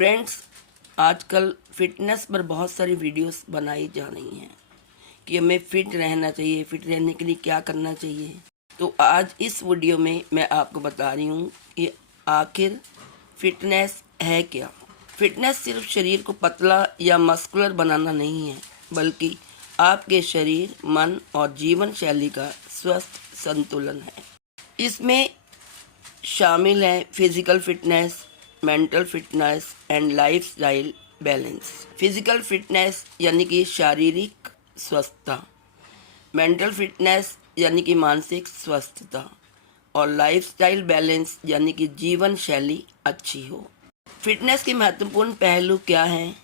Friends, आजकल fitness पर बहुत सारी वीडियोस बनाई जा रही हैं कि हमें फिट रहना चाहिए। फिट रहने के लिए क्या करना चाहिए। तो आज इस वीडियो में मैं आपको बता रही हूँ कि आखिर फिटनेस है क्या। फिटनेस सिर्फ शरीर को पतला या मस्कुलर बनाना नहीं है, बल्कि आपके शरीर, मन और जीवन शैली का स्वस्थ संतुलन है। इसमें शामिल है physical fitness, mental fitness and lifestyle balance. Physical fitness यानी कि शारीरिक स्वस्थता, मेंटल फिटनेस यानी कि मानसिक स्वस्थता और लाइफस्टाइल बैलेंस यानी कि जीवन शैली अच्छी हो। फिटनेस के महत्वपूर्ण पहलू क्या हैं,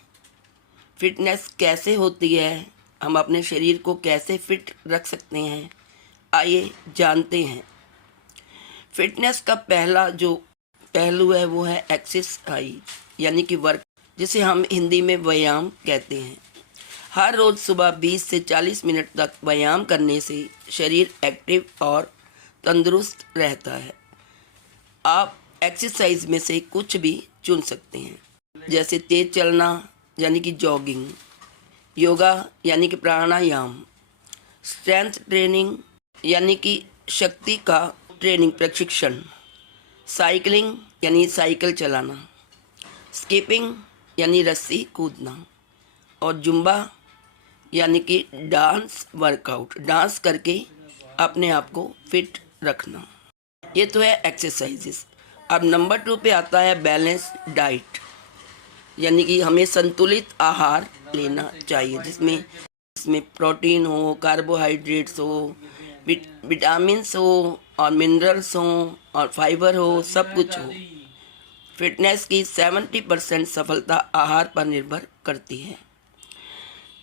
फिटनेस कैसे होती है, हम अपने शरीर को कैसे फिट रख सकते हैं, आइए जानते हैं। फिटनेस का पहला जो पहलू है वो है एक्सरसाइज यानी कि वर्क, जिसे हम हिंदी में व्यायाम कहते हैं। हर रोज़ सुबह 20 से 40 मिनट तक व्यायाम करने से शरीर एक्टिव और तंदुरुस्त रहता है। आप एक्सरसाइज में से कुछ भी चुन सकते हैं, जैसे तेज चलना यानी कि जॉगिंग, योगा यानी कि प्राणायाम, स्ट्रेंथ ट्रेनिंग यानी कि शक्ति का ट्रेनिंग प्रशिक्षण, साइकिलिंग यानी साइकिल चलाना, स्किपिंग यानी रस्सी कूदना और जुम्बा यानी कि डांस वर्कआउट, डांस करके अपने आप को फिट रखना। ये तो है एक्सरसाइजेस। अब नंबर 2 पे आता है बैलेंस डाइट, यानी कि हमें संतुलित आहार लेना चाहिए, जिसमें प्रोटीन हो, कार्बोहाइड्रेट्स हो, विटामिन्स हो और मिनरल्स हो और फाइबर हो, सब कुछ हो। फिटनेस की 70% सफलता आहार पर निर्भर करती है।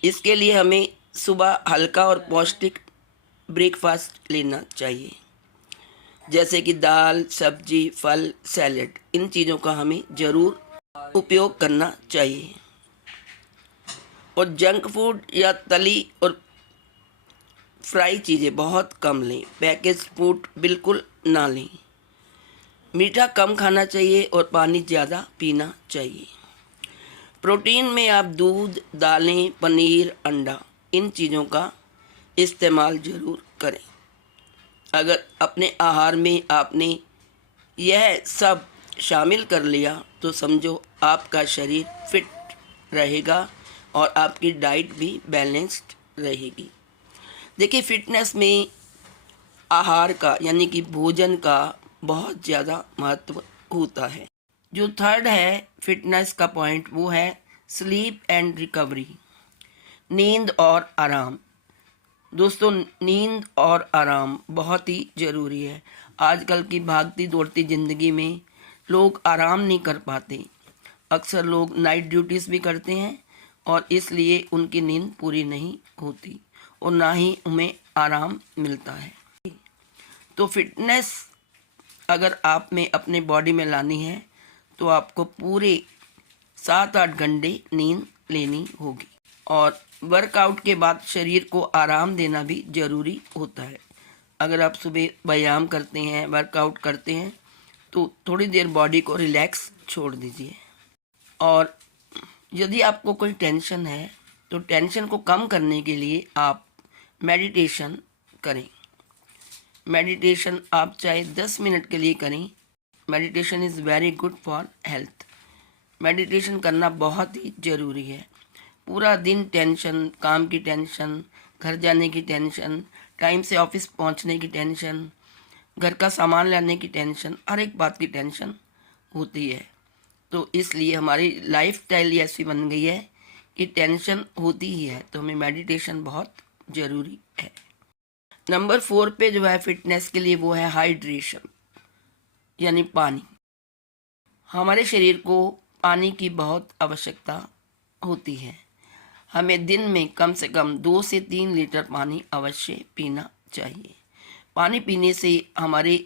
इसके लिए हमें सुबह हल्का और पौष्टिक ब्रेकफास्ट लेना चाहिए, जैसे कि दाल, सब्जी, फल, सैलेड। इन चीज़ों का हमें ज़रूर उपयोग करना चाहिए और जंक फूड या तली और फ्राई चीज़ें बहुत कम लें। पैकेज फूड बिल्कुल ना लें। मीठा कम खाना चाहिए और पानी ज़्यादा पीना चाहिए। प्रोटीन में आप दूध, दालें, पनीर, अंडा, इन चीज़ों का इस्तेमाल ज़रूर करें। अगर अपने आहार में आपने यह सब शामिल कर लिया तो समझो आपका शरीर फिट रहेगा और आपकी डाइट भी बैलेंस्ड रहेगी। देखिए, फिटनेस में आहार का यानी कि भोजन का बहुत ज़्यादा महत्व होता है। जो थर्ड है फिटनेस का पॉइंट, वो है स्लीप एंड रिकवरी, नींद और आराम। दोस्तों, नींद और आराम बहुत ही ज़रूरी है। आजकल की भागती दौड़ती ज़िंदगी में लोग आराम नहीं कर पाते। अक्सर लोग नाइट ड्यूटीज़ भी करते हैं और इसलिए उनकी नींद पूरी नहीं होती और ना ही उन्हें आराम मिलता है। तो फिटनेस अगर आप में अपने बॉडी में लानी है तो आपको पूरे 7-8 घंटे नींद लेनी होगी और वर्कआउट के बाद शरीर को आराम देना भी ज़रूरी होता है। अगर आप सुबह व्यायाम करते हैं, वर्कआउट करते हैं, तो थोड़ी देर बॉडी को रिलैक्स छोड़ दीजिए। और यदि आपको कोई टेंशन है तो टेंशन को कम करने के लिए आप मेडिटेशन करें। मेडिटेशन आप चाहे 10 मिनट के लिए करें। Meditation is very good for health. Meditation करना बहुत ही ज़रूरी है। पूरा दिन टेंशन, काम की टेंशन, घर जाने की टेंशन, टाइम से ऑफिस पहुंचने की टेंशन, घर का सामान लाने की टेंशन, हर एक बात की टेंशन होती है। तो इसलिए हमारी लाइफस्टाइल ऐसी बन गई है कि टेंशन होती ही है, तो हमें मेडिटेशन बहुत ज़रूरी है। नंबर 4 पे जो है फिटनेस के लिए, वो है हाइड्रेशन यानी पानी। हमारे शरीर को पानी की बहुत आवश्यकता होती है। हमें दिन में कम से कम 2 से 3 लीटर पानी अवश्य पीना चाहिए। पानी पीने से हमारे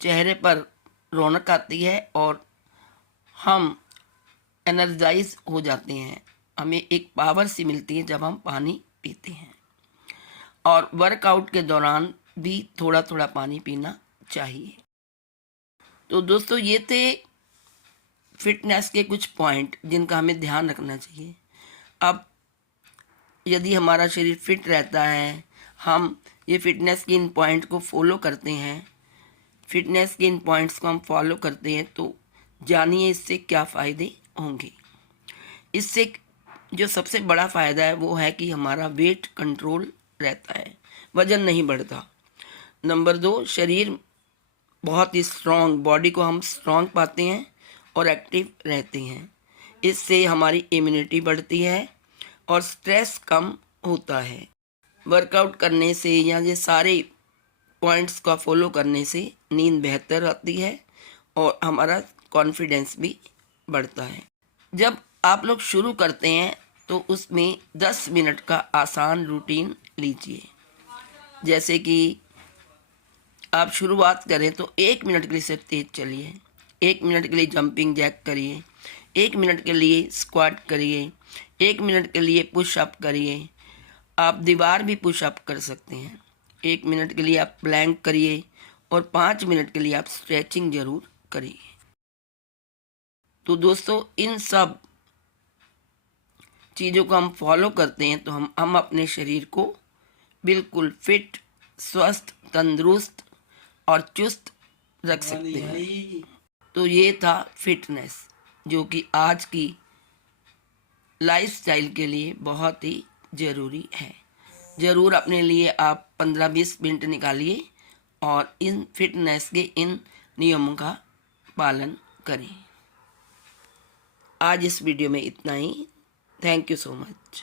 चेहरे पर रौनक आती है और हम एनर्जाइज हो जाते हैं। हमें एक पावर सी मिलती है जब हम पानी पीते हैं। और वर्कआउट के दौरान भी थोड़ा थोड़ा पानी पीना चाहिए। तो दोस्तों, ये थे फिटनेस के कुछ पॉइंट जिनका हमें ध्यान रखना चाहिए। अब यदि हमारा शरीर फिट रहता है, हम ये फिटनेस के इन पॉइंट को फॉलो करते हैं, फिटनेस के इन पॉइंट्स को हम फॉलो करते हैं, तो जानिए इससे क्या फ़ायदे होंगे। इससे जो सबसे बड़ा फ़ायदा है वो है कि हमारा वेट कंट्रोल रहता है, वज़न नहीं बढ़ता। नंबर 2, शरीर बहुत ही स्ट्रॉन्ग, बॉडी को हम स्ट्रॉन्ग पाते हैं और एक्टिव रहते हैं। इससे हमारी इम्यूनिटी बढ़ती है और स्ट्रेस कम होता है। वर्कआउट करने से या ये सारे पॉइंट्स का फॉलो करने से नींद बेहतर आती है और हमारा कॉन्फिडेंस भी बढ़ता है। जब आप लोग शुरू करते हैं तो उसमें 10 मिनट का आसान रूटीन लीजिए। जैसे कि आप शुरुआत करें तो 1 मिनट के लिए सिर्फ तेज चलिए, 1 मिनट के लिए जंपिंग जैक करिए, 1 मिनट के लिए स्क्वाट करिए, 1 मिनट के लिए पुशअप करिए। आप दीवार भी पुशअप कर सकते हैं। 1 मिनट के लिए आप प्लैंक करिए और 5 मिनट के लिए आप स्ट्रेचिंग ज़रूर करिए। तो दोस्तों, इन सब चीज़ों को हम फॉलो करते हैं तो हम अपने शरीर को बिल्कुल फिट, स्वस्थ, तंदुरुस्त और चुस्त रख सकते हैं। तो ये था फिटनेस, जो कि आज की लाइफस्टाइल के लिए बहुत ही ज़रूरी है। ज़रूर अपने लिए आप 15-20 मिनट निकालिए और इन फिटनेस के इन नियमों का पालन करें। आज इस वीडियो में इतना ही। Thank you so much.